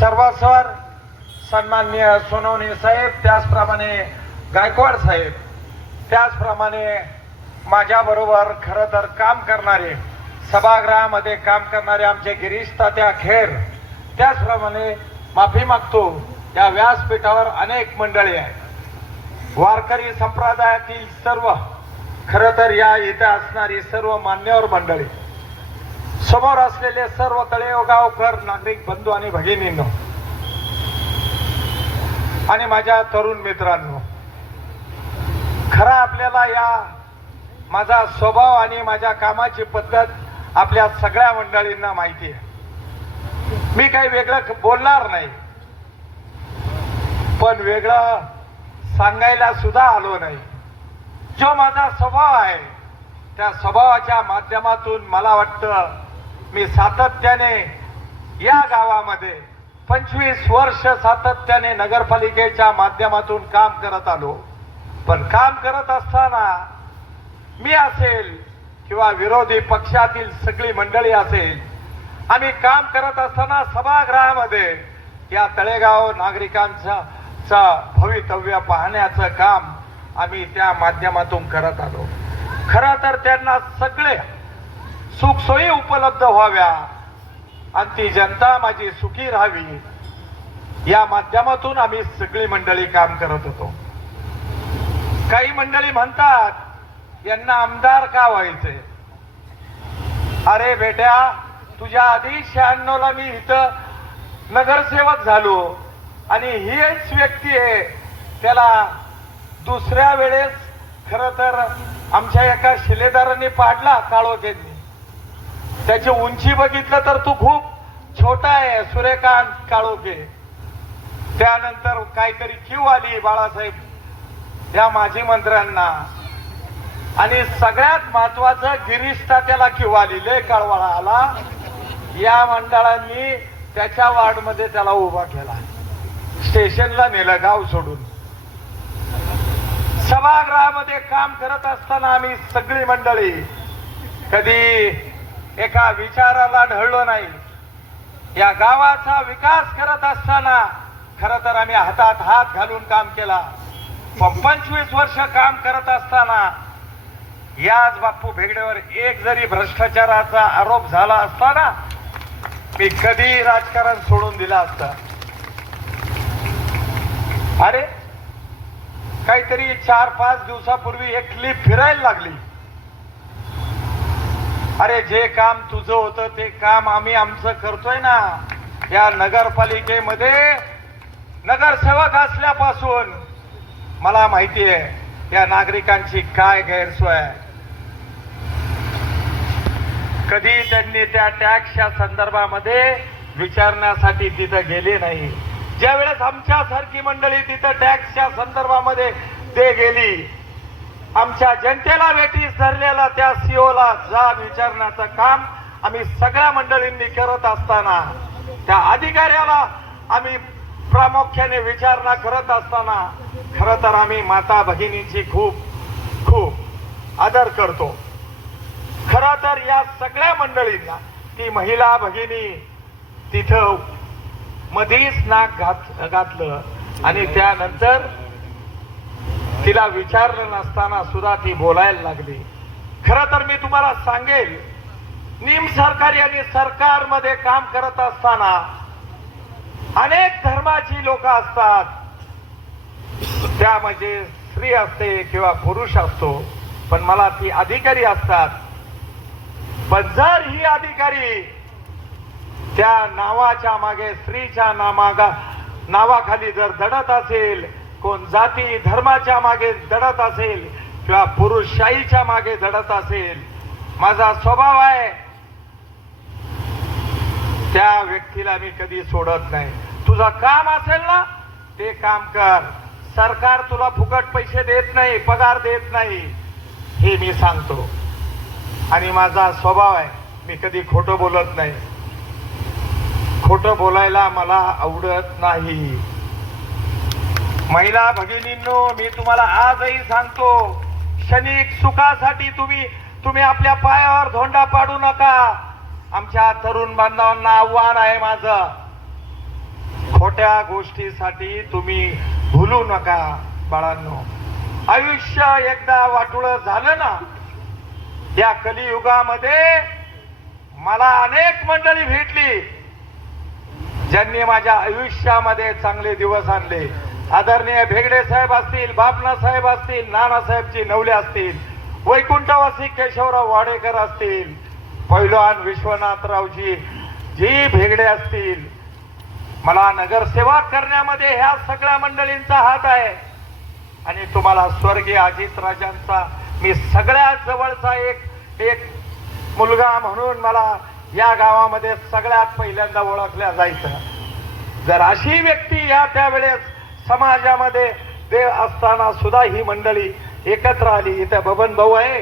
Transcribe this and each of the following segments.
सर्वस्वर सन्माननीय सोनवणे साहेब त्याचप्रमाणे गायकवाड साहेब त्याचप्रमाणे माझ्याबरोबर खरं तर काम करणारे सभागृहामध्ये काम करणारे आमचे गिरीश तात्या खेर त्याचप्रमाणे माफी मागतो या व्यासपीठावर अनेक मंडळी आहेत. वारकरी संप्रदायातील सर्व खरं तर या इथे असणारी सर्व मान्यवर मंडळी. समोर असलेले सर्व तळेगावकर नागरिक बंधू आणि भगिनींनो आणि माझ्या तरुण मित्रांनो खरा आपल्याला या माझा स्वभाव आणि माझ्या कामाची पद्धत आपल्या सगळ्या मंडळींना माहिती आहे. मी काही वेगळं बोलणार नाही. पण वेगळं सांगायला सुद्धा आलो नाही. जो माझा स्वभाव आहे त्या स्वभावाच्या माध्यमातून मला वाटतं मी सातत्याने या गावामध्ये पंचवीस वर्ष सातत्याने नगरपालिकेच्या माध्यमातून काम करत आलो. पण काम करत असताना मी असेल किंवा विरोधी पक्षातील सगळी मंडळी असेल आम्ही काम करत असताना सभागृहामध्ये या तळेगाव नागरिकांचं चं भवितव्य पाहण्याचं काम आम्ही त्या माध्यमातून करत आलो. खरं तर त्यांना सगळे सुखसोयी उपलब्ध व्हाव्या. आणि ती जनता माझी सुखी राहावी. या माध्यमातून आम्ही सगळी मंडळी काम करत होतो. काही मंडळी म्हणतात यांना आमदार का व्हायचे? अरे बेट्या तुझ्या आधी शहाण्णव ला मी इथं नगरसेवक झालो. आणि हीच व्यक्ती आहे. त्याला दुसऱ्या वेळेस खर तर आमच्या एका शिलेदाराने पाडला काळोखेंनी. त्याची उंची बघितलं तर तू खूप छोटा आहे सूर्यकांत काळोखे. त्यानंतर काहीतरी क्यू आली बाळासाहेब या माजी मंत्र्यांना. आणि सगळ्यात महत्वाचं गिरीश त्याला क्यू आली लय काळवाळा आला. या मंडळांनी त्याच्या वार्डमध्ये त्याला उभा केला. स्टेशनला नेलं गाव सोडून. सभागृहामध्ये काम करत असताना आम्ही सगळी मंडळी कधी एका विचाराला ढळलो नाही. या गावाचा विकास करत असताना खर तर आम्ही हातात हात घालून काम केला. पण पंचवीस वर्ष काम करत असताना याच बाप्पू भेगडेवर एक जरी भ्रष्टाचाराचा आरोप झाला असताना मी कधी राजकारण सोडून दिलं असतं. अरे काहीतरी चार पाच दिवसापूर्वी एक क्लिप फिरायला लागली. अरे जे काम तुझं होतं ते काम आम्ही आमचं करतोय ना. या नगरपालिकेमध्ये नगरसेवक असल्यापासून मला माहिती आहे या नागरिकांची काय गैरसोय आहे. कधी त्यांनी त्या टॅक्सच्या संदर्भामध्ये विचारण्यासाठी तिथं गेले नाही. ज्या वेळेस आमच्यासारखी मंडळी तिथं टॅक्सच्या संदर्भामध्ये ते गेली आमच्या जनतेला वेटीस धरलेला त्या सीओला जाब विचारण्याचं काम आम्ही सगळ्या मंडळींनी करत असताना त्या अधिकाऱ्याला आम्ही प्रामुख्याने विचारणा करत असताना खरं तर आम्ही माता भगिनीची खूप खूप आदर करतो. खरं तर या सगळ्या मंडळींना ती महिला भगिनी तिथं मधीच नाक घात घातलं आणि त्यानंतर तिला विचारलं नसताना सुद्धा ती बोलायला लागली. खरं तर मी तुम्हाला सांगेल निम सरकारी आणि सरकारमध्ये काम करत असताना अनेक धर्माची लोक असतात. त्यामध्ये म्हणजे स्त्री असते किंवा पुरुष असतो पण मला ती अधिकारी असतात. पण जर ही अधिकारी त्या नावाच्या मागे स्त्रीच्या नामागा नावाखाली जर दडत असेल कोण जाती धर्माच्या मागे दडत असेल किंवा पुरुषशाहीच्या मागे दडत असेल माझा स्वभाव आहे. त्या व्यक्तीला मी कधी सोडत नाही. तुझं काम असेल ना ते काम कर. सरकार तुला फुकट पैसे देत नाही पगार देत नाही. हे मी सांगतो. आणि माझा स्वभाव आहे मी कधी खोटं बोलत नाही. खोटं बोलायला मला आवडत नाही. महिला भगिनींनो मी तुम्हाला आजही सांगतो क्षणिक सुखासाठी तुम्ही तुम्ही आपल्या पायावर धोंडा पाडू नका. आमच्या तरुण बांधवांना आव्हान आहे माझं. खोट्या गोष्टीसाठी तुम्ही भुलू नका बाळांनो. आयुष्य एकदा वाटुळ झालं ना या कलियुगामध्ये मला अनेक मंडळी भेटली ज्यांनी माझ्या आयुष्यामध्ये चांगले दिवस आणले. आदरणीय भेगडे साहेब असतील बापना साहेब असतील नानासाहेबजी नवले असतील वैकुंठवासी केशवराव वाडेकर असतील पैलवान विश्वनाथरावजी जी भेगडे असतील मला नगरसेवा करण्यामध्ये ह्या सगळ्या मंडळींचा हात आहे. आणि तुम्हाला स्वर्गीय अजित राजांचा मी सगळ्या जवळचा एक एक मुलगा म्हणून मला या गावामध्ये सगळ्यात पहिल्यांदा ओळखल्या जायचं. जर अशी व्यक्ती या त्यावेळेस समाजामध्ये देव असताना सुद्धा ही मंडळी एकत्र आली. इथं बबन भाऊ आहे.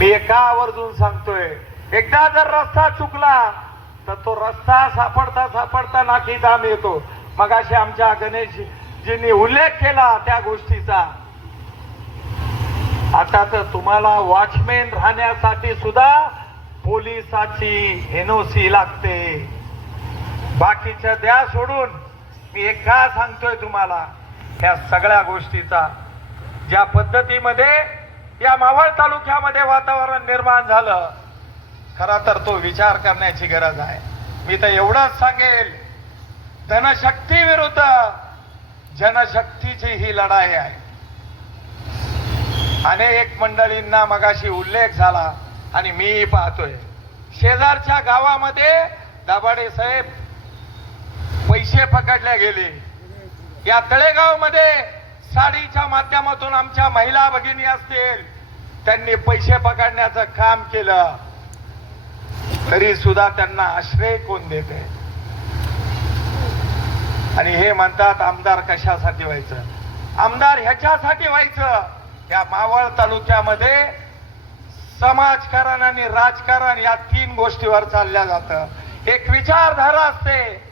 मी एका आवर्जून सांगतोय एकदा जर रस्ता चुकला तर तो रस्ता सापडता सापडता नाकी दाम येतो. मग आमच्या गणेशजींनी उल्लेख केला त्या गोष्टीचा. आता तर तुम्हाला वॉचमॅन राहण्यासाठी सुद्धा पोलिसाची एनओसी लागते. बाकीच्या द्या सोडून. मी एक का सांगतोय तुम्हाला ह्या सगळ्या गोष्टीचा. ज्या पद्धतीमध्ये या मावळ तालुक्यामध्ये वातावरण निर्माण झालं खरा तर तो विचार करण्याची गरज आहे. मी तर एवढंच सांगेल धनशक्ती विरुद्ध जनशक्तीची ही लढाई आहे. अनेक मंडळींना मगाशी उल्लेख झाला आणि मी पाहतोय. शेजारच्या गावामध्ये दाभाडे साहेब पैसे पकडले गेले. या तळेगावमध्ये साडीच्या माध्यमातून आमच्या महिला भगिनी असतील त्यांनी पैसे पकडण्याचं काम केलं. तरी सुद्धा त्यांना आश्रय कोण देते आणि हे म्हणतात आमदार कशासाठी व्हायचं? आमदार ह्याच्यासाठी व्हायचं या मावळ तालुक्यामध्ये समाजकारण आणि राजकारण या तीन गोष्टीवर चालल्या जातं. एक विचारधारा असते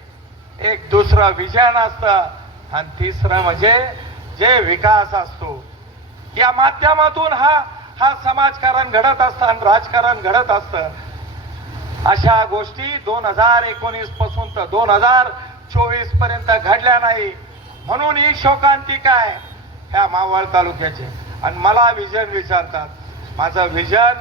एक दुसरं विजन असतं आणि तिसरं म्हणजे जे विकास असतो. या माध्यमातून हा हा समाजकारण घडत असतं आणि राजकारण घडत असतं. अशा गोष्टी दोन हजार एकोणीसपासून तर दोन हजार चोवीसपर्यंत घडल्या नाही. म्हणून ही शोकांती काय ह्या मावळ तालुक्याचे. आणि मला विजन विचारतात. माझं विजन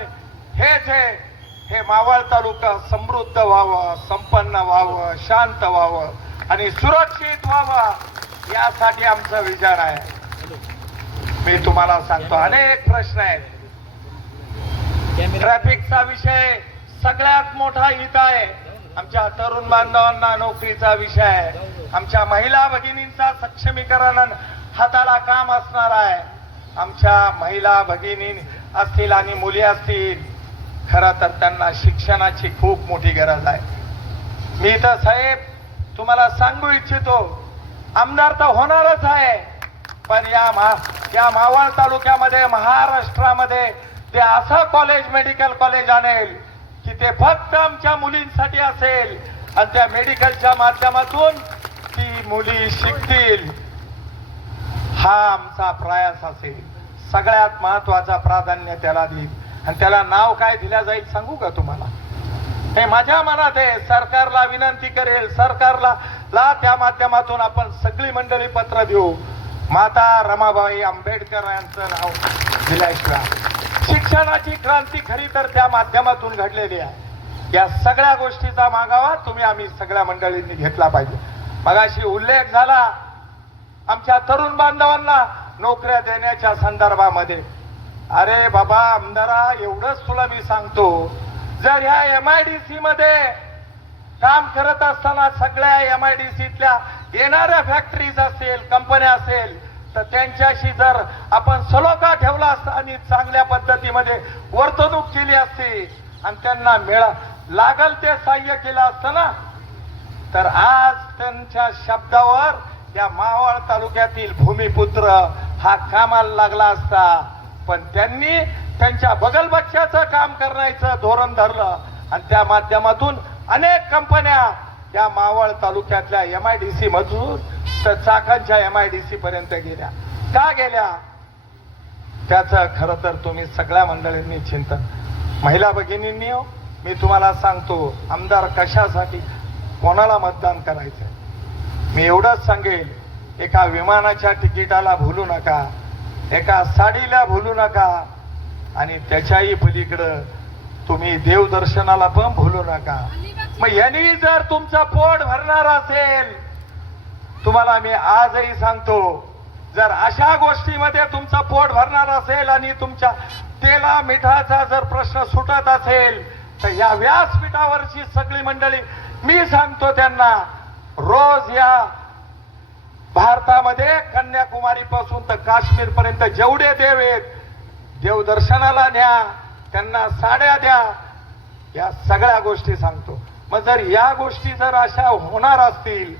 हेच आहे. हे मावळ तालुका समृद्ध व्हावं संपन्न व्हावं शांत व्हावं. आणि सुरक्षित व्हावं यासाठी आमचं विचार आहे. मी तुम्हाला सांगतो अनेक प्रश्न आहेत. ट्रॅफिकचा विषय सगळ्यात मोठा हित आहे. आमच्या तरुण बांधवांना नोकरीचा विषय आहे. आमच्या महिला भगिनींचा सक्षमीकरण हाताला काम असणार आहे. आमच्या महिला भगिनी असतील आणि मुली असतील खरं तर त्यांना शिक्षणाची खूप मोठी गरज आहे. मी तर साहेब तुम्हाला सांगू इच्छितो आमदार तर होणारच आहे. पण या मा या मावळ तालुक्यामध्ये महाराष्ट्रामध्ये ते असं कॉलेज मेडिकल कॉलेज आणेल की ते फक्त आमच्या मुलींसाठी असेल आणि त्या मेडिकलच्या माध्यमातून ती मुली शिकतील. हा आमचा प्रयास असेल. सगळ्यात महत्त्वाचा प्राधान्य त्याला देईल. आणि त्याला नाव काय दिल्या जाईल सांगू का तुम्हाला? हे माझ्या मनात आहे. सरकारला विनंती करेल सरकारला ला त्या माध्यमातून आपण सगळी मंडळी पत्र देऊ. माता रमाबाई आंबेडकर यांचं नाव दिल्याशिवाय शिक्षणाची क्रांती खरी तर त्या माध्यमातून घडलेली आहे. या सगळ्या गोष्टीचा मागावा तुम्ही आम्ही सगळ्या मंडळींनी घेतला पाहिजे. मगाशी उल्लेख झाला आमच्या तरुण बांधवांना नोकऱ्या देण्याच्या संदर्भामध्ये. अरे बाबा आमदारा एवढंच तुला मी सांगतो. जर ह्या एम आय डी सी मध्ये काम करत असताना सगळ्या एम आय डी सीतल्या येणाऱ्या फॅक्टरीज असेल कंपन्या असेल तर त्यांच्याशी जर आपण सलोखा ठेवला असता आणि चांगल्या पद्धतीमध्ये वर्तणूक केली असती आणि त्यांना मिळा लागल ते सहाय्य केलं असतं ना तर आज त्यांच्या शब्दावर या मावळ तालुक्यातील भूमिपुत्र हा कामाला लागला असता. पण त्यांनी त्यांच्या बगलबक्ष्याचं काम करण्याचं धोरण धरलं. आणि त्या माध्यमातून अनेक कंपन्या या मावळ तालुक्यातल्या एम आय डी सी मधून तर चाकणच्या एम आय डी सी पर्यंत गेल्या. का गेल्या? त्याचं खरं तर तुम्ही सगळ्या मंडळींनी चिंतन. महिला भगिनींनी हो, मी तुम्हाला सांगतो आमदार कशासाठी कोणाला मतदान करायचं मी एवढंच सांगेल एका विमानाच्या तिकिटाला भूलू नका. एका साडीला भूलू नका आणि त्याच्याही पलीकडं तुम्ही देवदर्शनाला पण भूलू नका. मग यांनी जर तुमचा पोट भरणार असेल तुम्हाला मी आजही सांगतो जर अशा गोष्टीमध्ये तुमचं पोट भरणार असेल आणि तुमच्या तेला मिठाचा जर प्रश्न सुटत असेल तर या व्यासपीठावरची सगळी मंडळी मी सांगतो त्यांना रोज या भारतामध्ये कन्याकुमारी पासून तर काश्मीर पर्यंत जेवढे देव आहेत देवदर्शनाला न्या त्यांना साड्या द्या या सगळ्या गोष्टी सांगतो. मग जर या गोष्टी जर अशा होणार असतील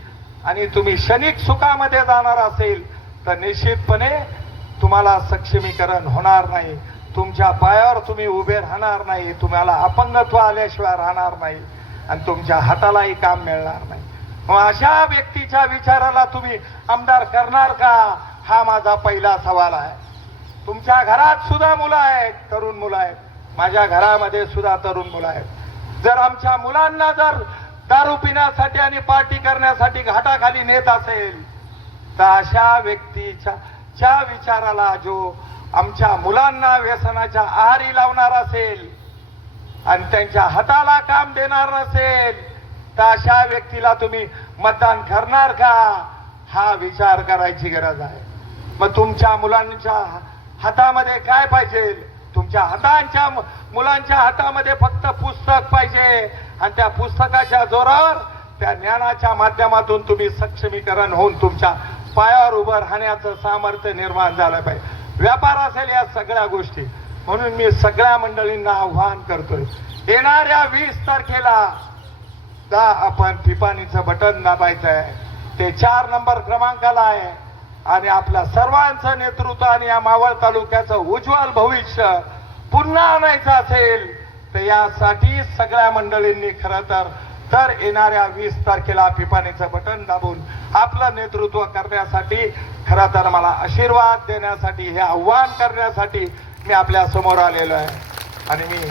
आणि तुम्ही क्षणिक सुखामध्ये जाणार असेल तर निश्चितपणे तुम्हाला सक्षमीकरण होणार नाही. तुमच्या पायावर तुम्ही उभे राहणार नाही. तुम्हाला अपंगत्व आल्याशिवाय राहणार नाही. आणि तुमच्या हातालाही काम मिळणार नाही. हो, अशा व्यक्तीच्या विचाराला तुम्ही आमदार करणार का? हा माझा पहिला सवाल आहे. तुमच्या घरात सुद्धा मुलं आहेत तरुण मुलं आहेत. माझ्या घरामध्ये सुद्धा तरुण मुलं आहेत. जर आमच्या मुलांना जर दारू पिण्यासाठी आणि पार्टी करण्यासाठी घाटाखाली नेत असेल तर अशा व्यक्तीच्या च्या विचाराला जो आमच्या मुलांना व्यसनाच्या आहारी लावणार असेल आणि त्यांच्या हाताला काम देणार नसेल तर अशा व्यक्तीला तुम्ही मतदान करणार का? हा विचार करायची गरज आहे. मग तुमच्या मुलांच्या हातामध्ये काय पाहिजे? तुमच्या हातांच्या मुलांच्या हातामध्ये फक्त पुस्तक पाहिजे. आणि त्या पुस्तकाच्या जोरावर त्या ज्ञानाच्या माध्यमातून तुम्ही सक्षमीकरण होऊन तुमच्या पायावर उभं राहण्याचं सामर्थ्य निर्माण झालं पाहिजे. व्यापार असेल या सगळ्या गोष्टी. म्हणून मी सगळ्या मंडळींना आव्हान करतोय. येणाऱ्या वीस तारखेला दा आपण पिपाणीचं बटन दाबायचं आहे ते चार नंबर क्रमांकाला आहे. आणि आपल्या सर्वांचं नेतृत्व आणि या मावळ तालुक्याचं उज्ज्वल भविष्य पुन्हा आणायचं असेल तर यासाठी सगळ्या मंडळींनी खरं तर तर येणाऱ्या वीस तारखेला पिपाणीचं बटन दाबून आपलं नेतृत्व करण्यासाठी खरं तर मला आशीर्वाद देण्यासाठी हे आव्हान करण्यासाठी मी आपल्यासमोर आलेलो आहे. आणि मी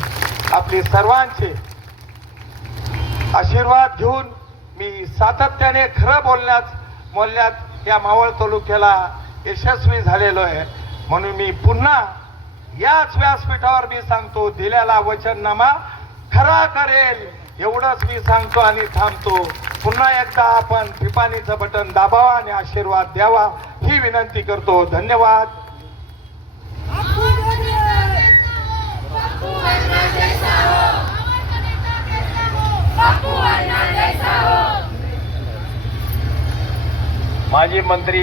आपली सर्वांची आशीर्वाद घेऊन मी सातत्याने खरं बोलण्यात बोलण्यात या मावळ तालुक्याला यशस्वी झालेलो आहे. म्हणून मी पुन्हा याच व्यासपीठावर मी सांगतो दिलेला वचननामा खरा करेल एवढंच मी सांगतो आणि थांबतो. पुन्हा एकदा आपण पिपाणीचं बटन दाबावा आणि आशीर्वाद द्यावा ही विनंती करतो. धन्यवाद. माजी मंत्री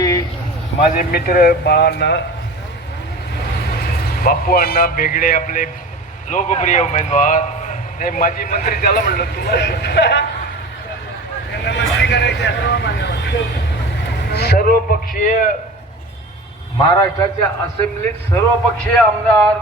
माझे मित्र बाळांना बापू अण्णा बेगडे आपले लोकप्रिय उमेदवार नाही माजी मंत्री त्याला म्हणलं तुला सर्वपक्षीय महाराष्ट्राच्या असेंब्लीत सर्वपक्षीय आमदार